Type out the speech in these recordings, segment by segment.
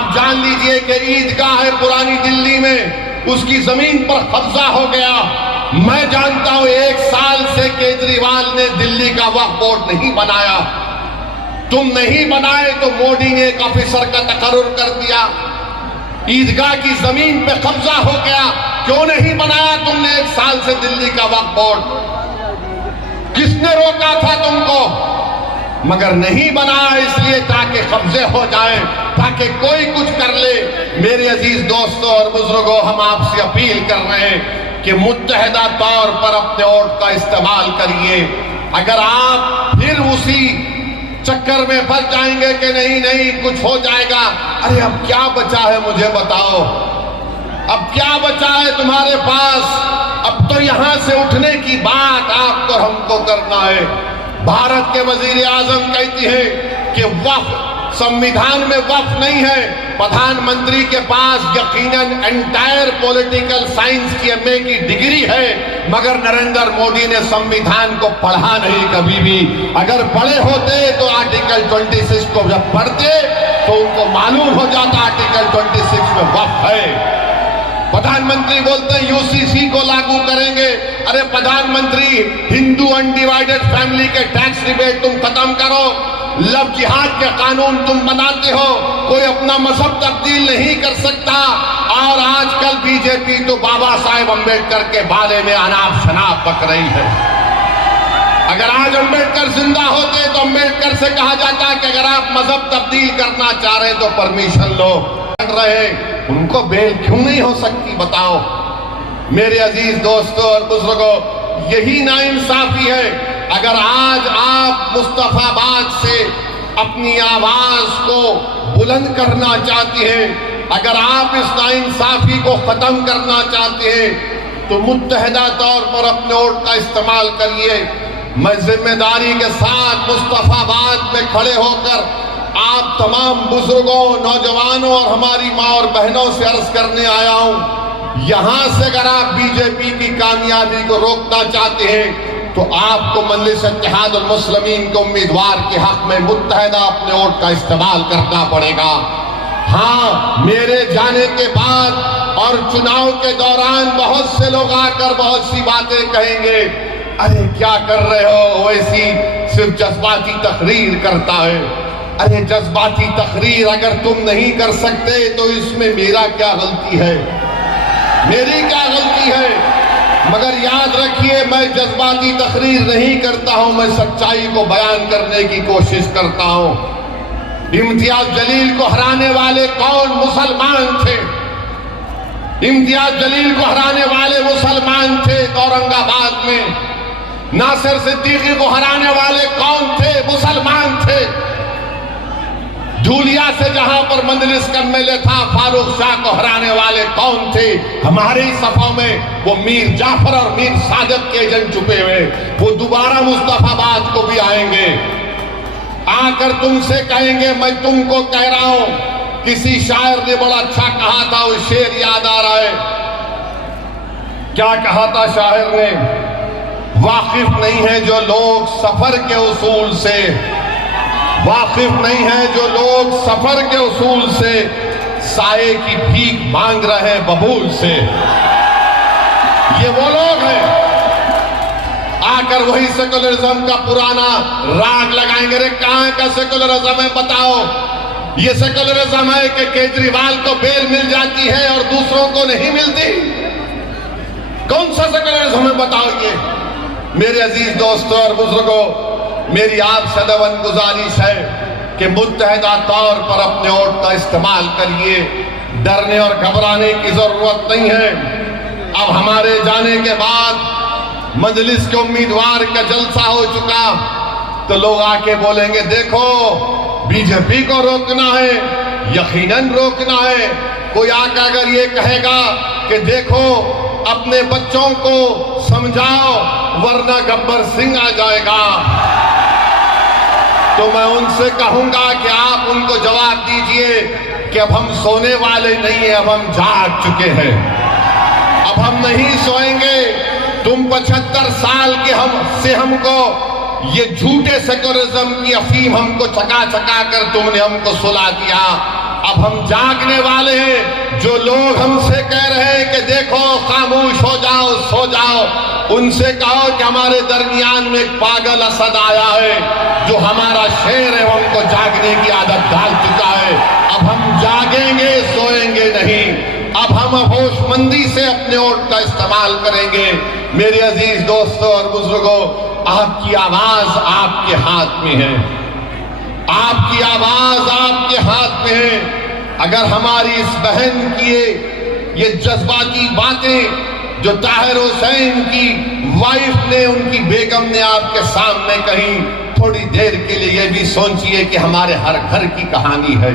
आप जान लीजिए कि ईदगाह है पुरानी दिल्ली में, उसकी जमीन पर कब्जा हो गया। मैं जानता हूं 1 साल से केजरीवाल ने दिल्ली का वक्फ बोर्ड नहीं बनाया। तुम नहीं बनाए तो मोदी ने एक ऑफिसर का तकर्रुर कर दिया। ईदगाह की जमीन पे कब्जा हो गया, क्यों नहीं बनाया तुमने 1 साल से दिल्ली का वक्फ बोर्ड? किसने रोका था तुमको? मगर नहीं बनाया इसलिए ताकि कब्जे हो जाए, ताकि कोई कुछ कर ले। मेरे अजीज दोस्तों और बुजुर्गों, हम आपसे अपील कर रहे हैं कि मुत्तहदा तौर पर अपने वोट का इस्तेमाल करिए। अगर आप फिर उसी चक्कर में फंस जाएंगे कि नहीं नहीं कुछ हो जाएगा, अरे अब क्या बचा है मुझे बताओ, अब क्या बचा है तुम्हारे पास? अब तो यहां से उठने की बात आपको हमको करना है। भारत के वजीर आजम कहती है कि वक्फ संविधान में वक्फ नहीं है। प्रधानमंत्री के पास यकीनन एंटायर पॉलिटिकल साइंस की एमए की डिग्री है, मगर नरेंद्र मोदी ने संविधान को पढ़ा नहीं कभी भी। अगर पढ़े होते तो आर्टिकल 26 को जब पढ़ते तो उनको मालूम हो जाता आर्टिकल 26 में वक्फ है। प्रधानमंत्री बोलते हैं यूसीसी को लागू करेंगे। अरे प्रधानमंत्री, हिंदू अनडिवाइडेड फैमिली के टैक्स रिबेट तुम खत्म करो, लव जिहाद के कानून तुम बनाते हो, कोई अपना मजहब तब्दील नहीं कर सकता। और आजकल बीजेपी तो बाबा साहेब अम्बेडकर के बारे में अनाप शनाप बक रही है। अगर आज अम्बेडकर जिंदा होते तो अम्बेडकर से कहा जाता कि अगर आप मजहब तब्दील करना चाह रहे तो परमिशन लो। रहे उनको बेल क्यों नहीं हो सकती बताओ? मेरे अजीज दोस्तों और बुजुर्गों, यही नाइंसाफी है। अगर आज आप मुस्तफाबाद से अपनी आवाज को बुलंद करना चाहते हैं, अगर आप इस नाइंसाफी को खत्म करना चाहते हैं, तो मुत्तहदा तौर पर अपने वोट का इस्तेमाल करिए। मैं जिम्मेदारी के साथ मुस्तफाबाद में खड़े होकर आप तमाम बुजुर्गों, नौजवानों और हमारी माँ और बहनों से अर्ज करने आया हूं, यहां से अगर आप बीजेपी की कामयाबी को रोकना चाहते हैं तो आपको मजलिस इत्तेहादुल मुस्लिमीन के उम्मीदवार के हक में मुत्तहदा अपने वोट का इस्तेमाल करना पड़ेगा। हाँ, मेरे जाने के बाद और चुनाव के दौरान बहुत से लोग आकर बहुत सी बातें कहेंगे, अरे क्या कर रहे हो, वैसी सिर्फ जज्बाती तकरीर करता है। अरे जज्बाती तकरीर अगर तुम नहीं कर सकते तो इसमें मेरा क्या गलती है, मेरी क्या गलती है? मगर याद रखिए, मैं जज्बाती तकरीर नहीं करता हूं, मैं सच्चाई को बयान करने की कोशिश करता हूं। इम्तियाज जलील को हराने वाले कौन? मुसलमान थे। इम्तियाज जलील को हराने वाले मुसलमान थे औरंगाबाद में। नासिर सिद्दीकी को हराने वाले कौन थे? मुसलमान थे। धूलिया से जहां पर मजलिस का मेले था, फारूक शाह को हराने वाले कौन थे? हमारे ही सफों में वो मीर जाफर और मीर सादक के एजेंट छुपे हुए, वो दोबारा मुस्तफाबाद को भी आएंगे, आकर तुमसे कहेंगे मैं तुमको कह रहा हूं। किसी शायर ने बड़ा अच्छा कहा था, वो शेर याद आ रहा है, क्या कहा था शायर ने? वाकिफ नहीं है जो लोग सफर के उसूल से, वाकिफ नहीं है जो लोग सफर के उसूल से, साये की भीख मांग रहे हैं बबूल से। ये वो लोग हैं आकर वही सेकुलरिज्म का पुराना राग लगाएंगे। रे कहां का सेकुलरिज्म है बताओ? ये सेकुलरिज्म है कि केजरीवाल को बेल मिल जाती है और दूसरों को नहीं मिलती? कौन सा सेकुलरिज्म है बताओ ये? मेरे अजीज दोस्तों और बुजुर्गों, मेरी आपसे दवन गुजारिश है कि मुत्तहदा तौर पर अपने वोट का इस्तेमाल करिए। डरने और घबराने की जरूरत नहीं है। अब हमारे जाने के बाद मजलिस के उम्मीदवार का जलसा हो चुका, तो लोग आके बोलेंगे देखो बीजेपी को रोकना है, यकीनन रोकना है। कोई आकर अगर ये कहेगा कि देखो अपने बच्चों को समझाओ वरना गब्बर सिंह आ जाएगा, तो मैं उनसे कहूंगा कि आप उनको जवाब दीजिए कि अब हम सोने वाले नहीं हैं, अब हम जाग चुके हैं, अब हम नहीं सोएंगे। तुम 75 साल के हमको ये झूठे सेकुलरिज्म की अफीम हमको चका चका कर तुमने हमको सुला दिया। अब हम जागने वाले हैं। जो लोग हमसे कह रहे हैं कि देखो खामोश हो जाओ, सो जाओ, उनसे कहो कि हमारे दरमियान में एक पागल असद आया है जो हमारा शेर है, हमको जागने की आदत डाल चुका है। अब हम जागेंगे, सोएंगे नहीं। अब हम होशमंदी से अपने वोट का इस्तेमाल करेंगे। मेरे अजीज दोस्तों और बुजुर्गों, आपकी आवाज आपके हाथ में है, आपकी आवाज आपके हाथ में है। अगर हमारी इस बहन की ये जज्बाती बातें जो ताहिर हुसैन की वाइफ ने, उनकी बेगम ने आपके सामने कही, थोड़ी देर के लिए ये भी सोचिए कि हमारे हर घर की कहानी है,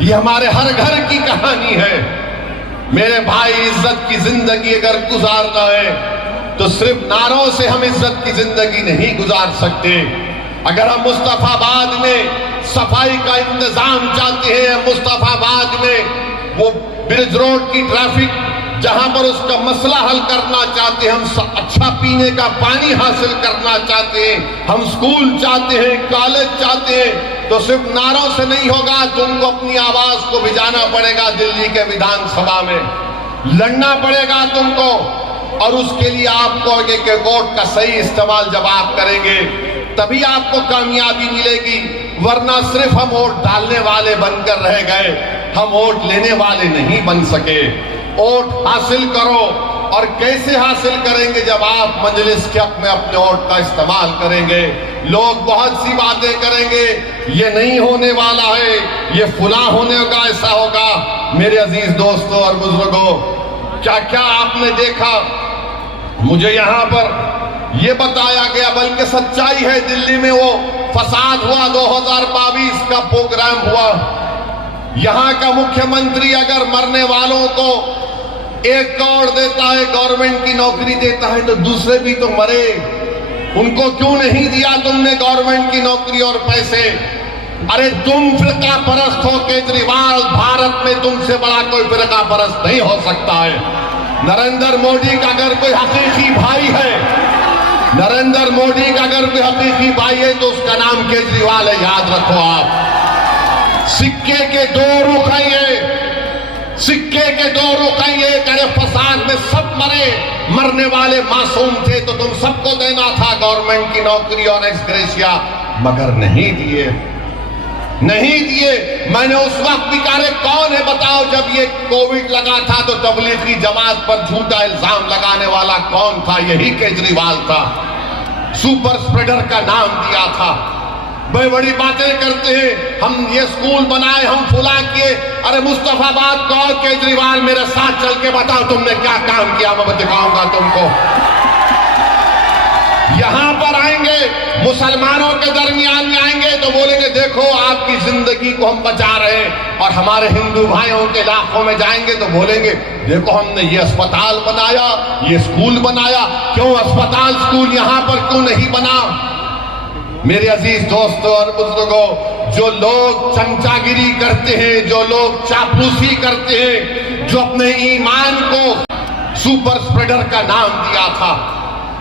ये हमारे हर घर की कहानी है। मेरे भाई, इज्जत की जिंदगी अगर गुजारना है तो सिर्फ नारों से हम इज्जत की जिंदगी नहीं गुजार सकते। अगर हम मुस्तफाबाद में सफाई का इंतजाम चाहते हैं, मुस्तफाबाद में वो ब्रिज रोड की ट्रैफिक जहां पर उसका मसला हल करना चाहते हैं, हम अच्छा पीने का पानी हासिल करना चाहते हैं, हम स्कूल चाहते हैं, कॉलेज चाहते हैं, तो सिर्फ नारों से नहीं होगा। तुमको अपनी आवाज को भिजाना पड़ेगा, दिल्ली के विधानसभा में लड़ना पड़ेगा तुमको। और उसके लिए आपको एक वोट का सही इस्तेमाल जब आप करेंगे तभी आपको कामयाबी मिलेगी, वरना सिर्फ हम वोट डालने वाले बनकर रह गए, हम वोट लेने वाले नहीं बन सके। वोट हासिल करो। और कैसे हासिल करेंगे? जब आप मजलिस के अपने वोट का इस्तेमाल करेंगे। लोग बहुत सी बातें करेंगे, ये नहीं होने वाला है, ये फुला होने का, ऐसा होगा। मेरे अजीज दोस्तों और बुजुर्गों, क्या क्या आपने देखा, मुझे यहां पर यह बताया गया, बल्कि सच्चाई है, दिल्ली में वो फसाद हुआ, 2022 का प्रोग्राम हुआ। यहां का मुख्यमंत्री अगर मरने वालों को 1 करोड़ देता है, गवर्नमेंट की नौकरी देता है, तो दूसरे भी तो मरे। उनको क्यों नहीं दिया तुमने गवर्नमेंट की नौकरी और पैसे? अरे तुम फिरका परस्त हो केजरीवाल, भारत में तुमसे बड़ा कोई फिरका परस्त नहीं हो सकता है। नरेंद्र मोदी का अगर कोई हकीकी भाई है, नरेंद्र मोदी का अगर कोई हकीकी भाई है तो उसका नाम केजरीवाल है, याद रखो आप। सिक्के के 2 रुख हैं ये, सिक्के के 2 रुख हैं ये। करे फसाद में सब मरे, मरने वाले मासूम थे, तो तुम सबको देना था गवर्नमेंट की नौकरी और एक्सग्रेशिया, मगर नहीं दिए, नहीं दिए। मैंने उस वक्त भी कहा, कौन है बताओ, जब ये कोविड लगा था तो तबलीगी जमात पर झूठा इल्जाम लगाने वाला कौन था? यही केजरीवाल था। सुपर स्प्रेडर का नाम दिया था। बड़ी बड़ी बातें करते हैं, हम ये स्कूल बनाए, हम फुला किए। अरे मुस्तफाबाद को केजरीवाल मेरे साथ चल के बताओ तुमने क्या काम किया, मैं दिखाऊंगा तुमको। यहां पर आएंगे, मुसलमानों के दरमियान में आएंगे तो बोलेंगे देखो आपकी जिंदगी को हम बचा रहे हैं। और हमारे हिंदू भाइयों के इलाकों में जाएंगे तो बोलेंगे देखो हमने ये अस्पताल बनाया, ये स्कूल बनाया। क्यों अस्पताल स्कूल यहां पर क्यों नहीं बना? मेरे अजीज दोस्तों और बुजुर्गों, जो लोग चमचागिरी करते हैं, जो लोग चापलूसी करते हैं, जो अपने ईमान को सुपर स्प्रेडर का नाम दिया था,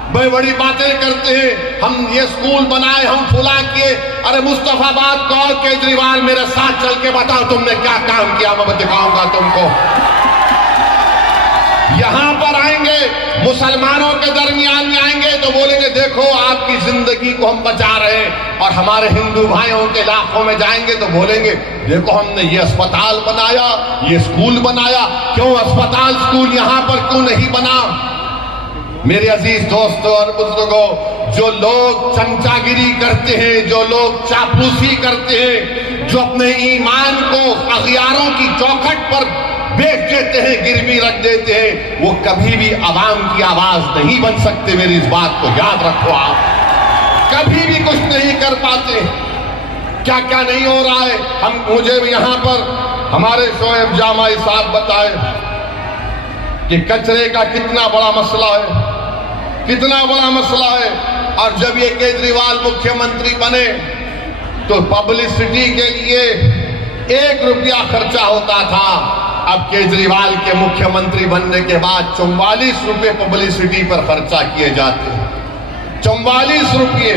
बड़ी बड़ी बातें करते हैं, हम ये स्कूल बनाए, हम फुला किए। अरे मुस्तफाबाद को केजरीवाल मेरे साथ चल के बताओ तुमने क्या काम किया, मैं दिखाऊंगा तुमको। यहां पर आएंगे, मुसलमानों के दरमियान में आएंगे तो बोलेंगे देखो आपकी जिंदगी को हम बचा रहे हैं। और हमारे हिंदू भाइयों के इलाकों में जाएंगे तो बोलेंगे देखो हमने ये अस्पताल बनाया, ये स्कूल बनाया। क्यों अस्पताल स्कूल यहां पर क्यों नहीं बना? मेरे अजीज दोस्तों और बुजुर्गों, जो लोग चमचागिरी करते हैं, जो लोग चापलूसी करते हैं, जो अपने ईमान को अखियारों की चौखट पर बेच देते हैं, गिरवी रख देते हैं, वो कभी भी आवाम की आवाज नहीं बन सकते। मेरी इस बात को याद रखो आप, कभी भी कुछ नहीं कर पाते। क्या क्या नहीं हो रहा है, हम मुझे यहां पर हमारे शोएब जामाई साहब बताए कि कचरे का कितना बड़ा मसला है, कितना बड़ा मसला है। और जब ये केजरीवाल मुख्यमंत्री बने तो पब्लिसिटी के लिए 1 रुपया खर्चा होता था। अब केजरीवाल के मुख्यमंत्री बनने के बाद 44 रुपए पब्लिसिटी पर खर्चा किए जाते हैं। 44 रुपये।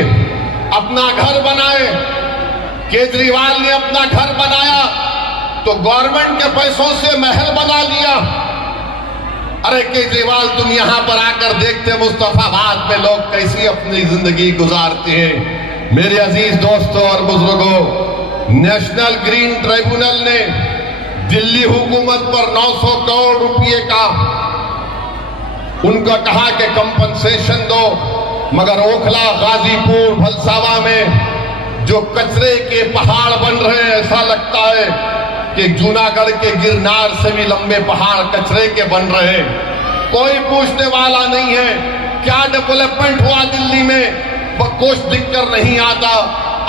अपना घर बनाए, केजरीवाल ने अपना घर बनाया तो गवर्नमेंट के पैसों से महल बना लिया। अरे केजरीवाल, तुम यहां पर आकर देखते मुस्तफाबाद में लोग कैसी अपनी जिंदगी गुजारते हैं। मेरे अजीज दोस्तों और बुजुर्गों, नेशनल ग्रीन ट्रिब्यूनल ने दिल्ली हुकूमत पर 900 करोड़ रुपए का उनका कहा कि कंपनसेशन दो, मगर ओखला, गाजीपुर, भलसावा में जो कचरे के पहाड़ बन रहे हैं, ऐसा लगता है कि जूनागढ़ के गिरनार से भी लंबे पहाड़ कचरे के बन रहे हैं। कोई पूछने वाला नहीं है क्या डेवलपमेंट हुआ दिल्ली में, कुछ दिक्कत नहीं आता।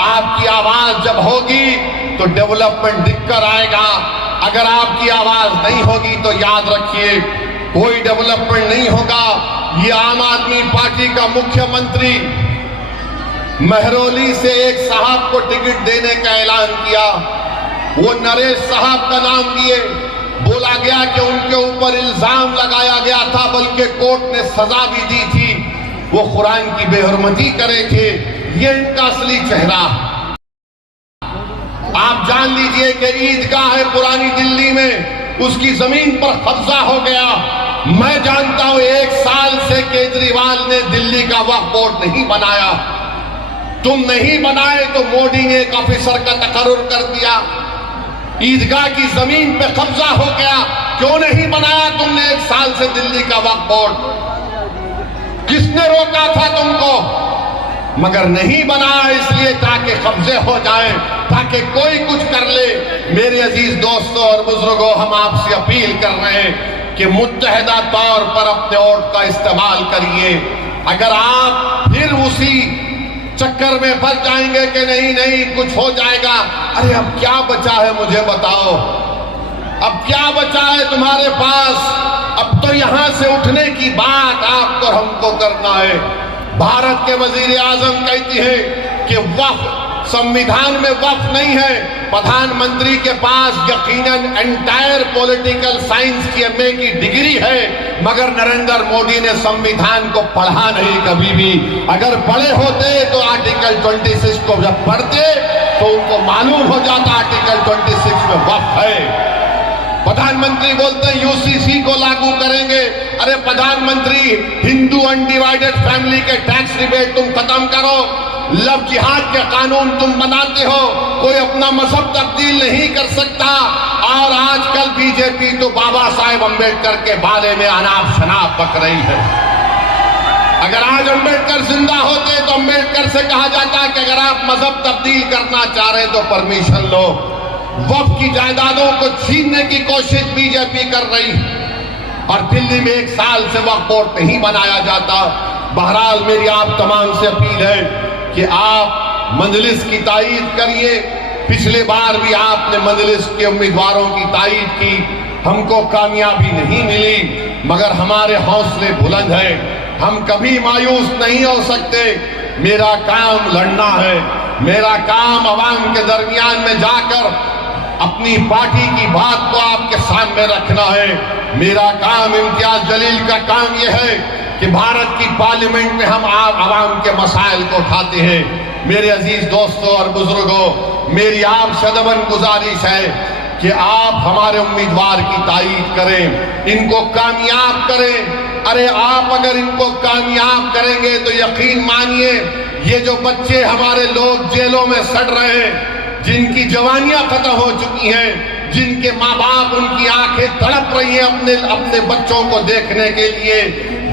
आपकी आवाज जब होगी तो डेवलपमेंट दिक्कत आएगा। अगर आपकी आवाज नहीं होगी तो याद रखिए कोई डेवलपमेंट नहीं होगा। ये आम आदमी पार्टी का मुख्यमंत्री महरौली से एक साहब को टिकट देने का ऐलान किया। वो नरेश साहब का नाम लिए, बोला गया कि उनके ऊपर इल्जाम लगाया गया था, बल्कि कोर्ट ने सजा भी दी थी, वो कुरान की बेहुरमती करे थे। ये इनका असली चेहरा। आप जान लीजिए कि ईदगाह है पुरानी दिल्ली में, उसकी जमीन पर कब्जा हो गया। मैं जानता हूं 1 साल से केजरीवाल ने दिल्ली का वक्फ बोर्ड नहीं बनाया। तुम नहीं बनाए तो मोदी ने एक ऑफिसर का तकर्रुर कर दिया। ईदगाह की जमीन पे कब्जा हो गया, क्यों नहीं बनाया तुमने 1 साल से दिल्ली का वक्फ बोर्ड? किसने रोका था तुमको? मगर नहीं बनाया इसलिए ताकि कब्जे हो जाए, ताकि कोई कुछ कर ले। मेरे अजीज दोस्तों और बुजुर्गों, हम आपसे अपील कर रहे हैं कि मुत्तहदा तौर पर अपने वोट का इस्तेमाल करिए। अगर आप फिर उसी चक्कर में फंस जाएंगे कि नहीं नहीं कुछ हो जाएगा, अरे अब क्या बचा है मुझे बताओ, अब क्या बचा है तुम्हारे पास? अब तो यहां से उठने की बात आपको हमको करना है। भारत के वजीर आजम कहती है कि वक्फ संविधान में वक्फ नहीं है। प्रधानमंत्री के पास यकीनन एंटायर पॉलिटिकल साइंस की एमए की डिग्री है, मगर नरेंद्र मोदी ने संविधान को पढ़ा नहीं कभी भी। अगर पढ़े होते तो आर्टिकल 26 को जब पढ़ते तो उनको मालूम हो जाता आर्टिकल 26 में वक्फ है। प्रधानमंत्री बोलते हैं यूसीसी को लागू करेंगे। अरे प्रधानमंत्री, हिंदू अनडिवाइडेड फैमिली के टैक्स रिबेट तुम खत्म करो, लव जिहाद के कानून तुम बनाते हो, कोई अपना मजहब तब्दील नहीं कर सकता। और आजकल बीजेपी तो बाबा साहेब अम्बेडकर के बारे में अनाप शनाप बक रही है। अगर आज अम्बेडकर जिंदा होते तो अम्बेडकर से कहा जाता कि अगर आप मजहब तब्दील करना चाह रहे तो परमिशन लो। वक्फ की जायदादों को छीनने की कोशिश बीजेपी कर रही है और दिल्ली में 1 साल से वक्फ बोर्ड नहीं बनाया जाता। बहरहाल मेरी आप तमाम से अपील है कि आप मजलिस की तायीद करिए। पिछले बार भी आपने मजलिस के उम्मीदवारों की तायीद की, हमको कामयाबी नहीं मिली, मगर हमारे हौसले बुलंद हैं, हम कभी मायूस नहीं हो सकते। मेरा काम लड़ना है, मेरा काम अवाम के दरमियान में जाकर अपनी पार्टी की बात को आपके सामने रखना है। मेरा काम, इम्तियाज जलील का काम यह है कि भारत की पार्लियामेंट में हम आप अवाम के मसाइल को उठाते हैं। मेरे अजीज दोस्तों और बुजुर्गों, मेरी आपसे दबन गुजारिश है कि आप हमारे उम्मीदवार की तायीद करें, इनको कामयाब करें। अरे आप अगर इनको कामयाब करेंगे तो यकीन मानिए ये जो बच्चे हमारे लोग जेलों में सड़ रहे हैं, जिनकी जवानियां खत्म हो चुकी हैं, जिनके माँ बाप, उनकी आंखें तड़प रही हैं अपने बच्चों को देखने के लिए,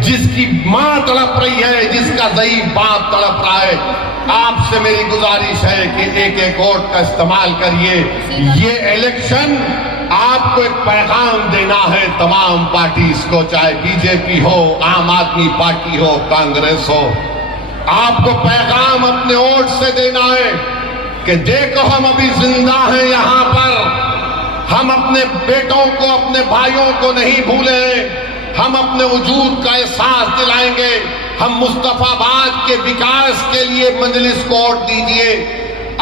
जिसकी माँ तड़प रही है, जिसका ज़ईफ बाप तड़प रहा है, आपसे मेरी गुजारिश है कि एक वोट का इस्तेमाल करिए। ये इलेक्शन आपको एक पैगाम देना है तमाम पार्टीज को, चाहे बीजेपी हो, आम आदमी पार्टी हो, कांग्रेस हो। आपको पैगाम अपने वोट से देना है कि देखो हम अभी जिंदा हैं यहाँ पर, हम अपने बेटों को, अपने भाइयों को नहीं भूले, हम अपने वजूद का एहसास दिलाएंगे। हम मुस्तफाबाद के विकास के लिए मजलिस को वोट दीजिए,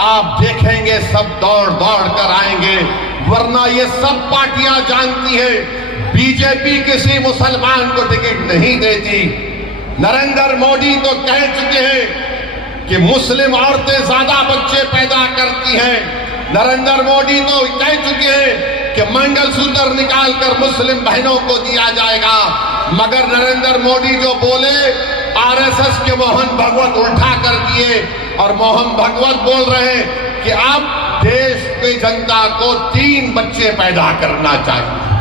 आप देखेंगे सब दौड़ दौड़ कर आएंगे। वरना ये सब पार्टियां जानती हैं बीजेपी किसी मुसलमान को टिकट नहीं देती। नरेंद्र मोदी तो कह चुके हैं कि मुस्लिम औरतें ज्यादा बच्चे पैदा करती हैं। नरेंद्र मोदी तो कह चुके हैं कि मंगलसूत्र निकालकर मुस्लिम बहनों को दिया जाएगा। मगर नरेंद्र मोदी जो बोले, आरएसएस के मोहन भागवत उल्टा कर दिए और मोहन भागवत बोल रहे हैं कि अब देश की जनता को 3 बच्चे पैदा करना चाहिए।